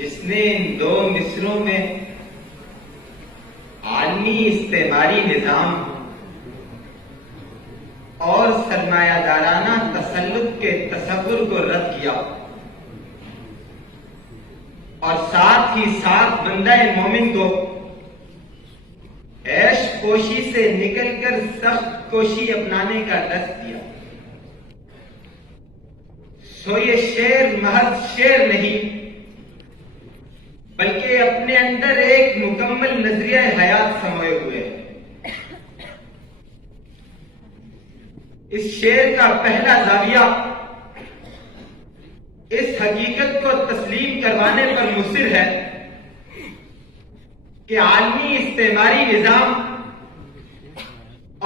جس نے ان دو مصروں میں عالمی استعماری نظام اور سرمایہ دارانہ تسلط کے تصور کو رد کیا اور ساتھ ہی ساتھ بندہ مومن کو عیش کوشی سے نکل کر سخت کوشی اپنانے کا درس دیا، سو یہ شعر محض شعر نہیں بلکہ اپنے اندر ایک مکمل نظریہ حیات سموئے ہوئے ہے۔ اس شعر کا پہلا زاویہ اس حقیقت کو تسلیم کروانے پر مصر ہے کہ عالمی استعماری نظام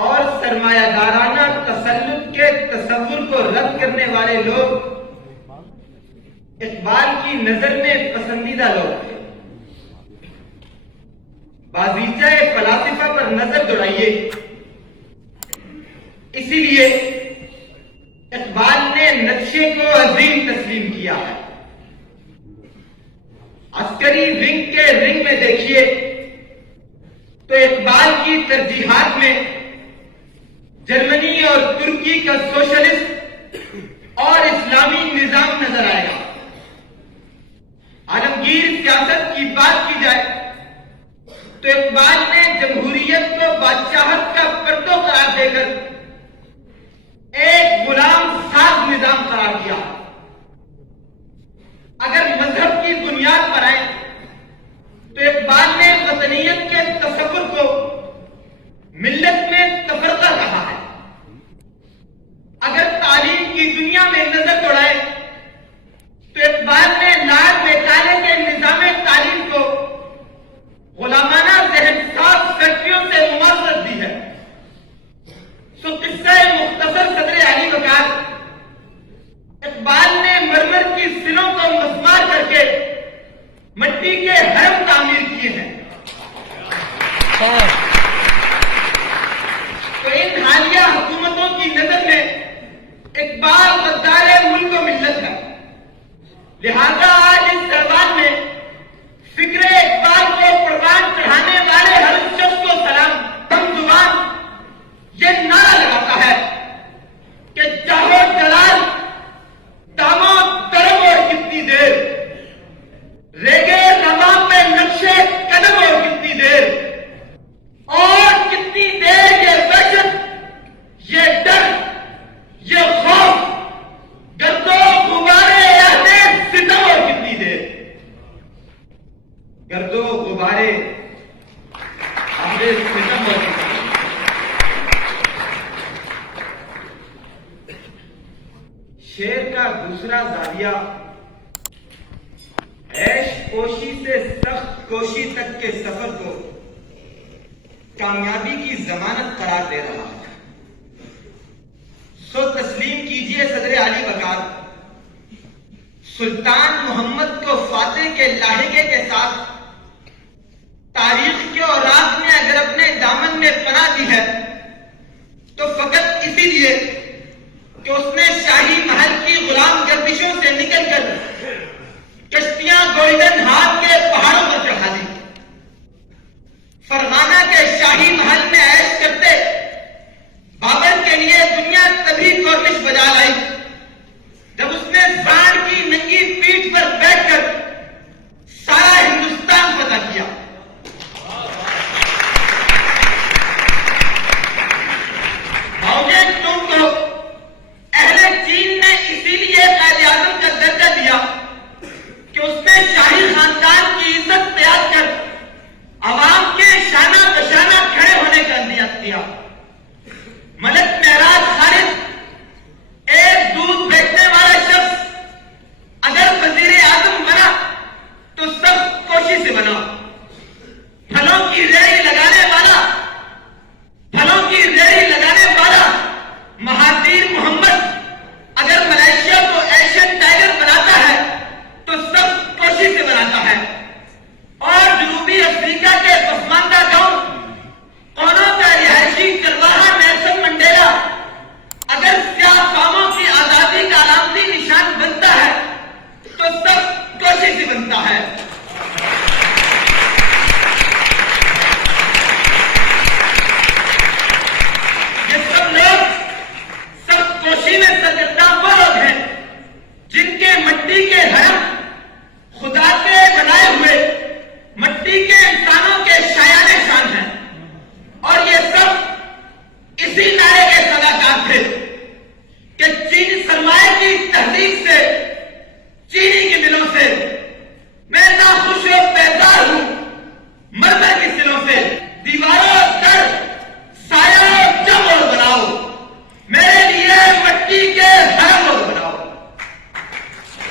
اور سرمایہ دارانہ تسلط کے تصور کو رد کرنے والے لوگ اقبال کی نظر میں پسندیدہ لوگ تھے۔ بازیچہ فلاسفہ پر نظر دوڑائیے، اسی لیے اقبال نے نقشے کو عظیم تسلیم کیا ہے۔ عسکری ونگ کے رنگ میں دیکھیے تو اقبال کی ترجیحات میں جرمنی اور ترکی کا سوشلسٹ اور اسلامی نظام نظر آئے گا۔ عالمگیر سیاست کی بات کی جائے تو اقبال نے جمہوریت کو بادشاہت کا پردو قرار دے کر ایک غلام ساز نظام قرار دیا۔ اگر مذہب کی بنیاد پر آئے تو اقبال نے وطنیت کے تصور کو ملت میں تفرقہ کہا ہے۔ اگر تعلیم کی دنیا میں نظر دوڑائے تو اقبال نے لال بیٹالے کے نظام تعلیم کو غلامانہ ذہن ساز فیکٹریوں سے مماثلت دی ہے۔ سو قصہ مختصر صدر علی وقار، اقبال نے مرمر کی سلوں کو مسمار کر کے مٹی کے حرم تعمیر کیے ہیں۔ تو ان حالیہ حکومتوں کی نظر میں اقبال غدار ملک و ملت ہے، لہذا آج اس دربار میں فکر اقبال کو قربان چڑھانے والے ہر شخص کو سلام ہم زبان یہ نعرہ لگاتا ہے کہ چاہو جلال دامو درم اور کتنی دیر، ریگے رواں پہ نقشے قدم اور کتنی دیر، اور کتنی دیر یہ وحشت، یہ ڈر، یہ خوف، گرد و غبارے اہل ستم اور کتنی دیر، گرد و غبارے اہل ستم اور کتنی دیر۔ شعر کا دوسرا زاویہ عیش کوشی سے سخت کوشی تک کے سفر کو کامیابی کی ضمانت قرار دے رہا ہے۔ سو تسلیم کیجئے صدر علی وقار، سلطان محمد کو فاتح کے لاحقے کے ساتھ تاریخ کے اوراق میں اگر اپنے دامن میں پناہ دی ہے تو فقط اسی لیے کہ اس نے شاہی محل کی غلام گردشوں سے نکل کر کشتیاں گولڈن ہارپ کے پہاڑوں پر چڑھا دی۔ فرغانہ کے شاہی محل میں عیش کرتے بابر کے لیے دنیا تبھی کورنش بجا لائی جب اس نے سانڈ کی ننگی پیٹھ پر بیٹھ کر سارا ہندوستان فتح کیا۔ تم کو اہل چین نے اسی لیے قائد اعظم کا درجہ دیا کہ اس نے شاہی خاندان کی عزت تیار کر عوام کے شانہ بشانہ کھڑے ہونے کا اندیہ دیا۔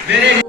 میرے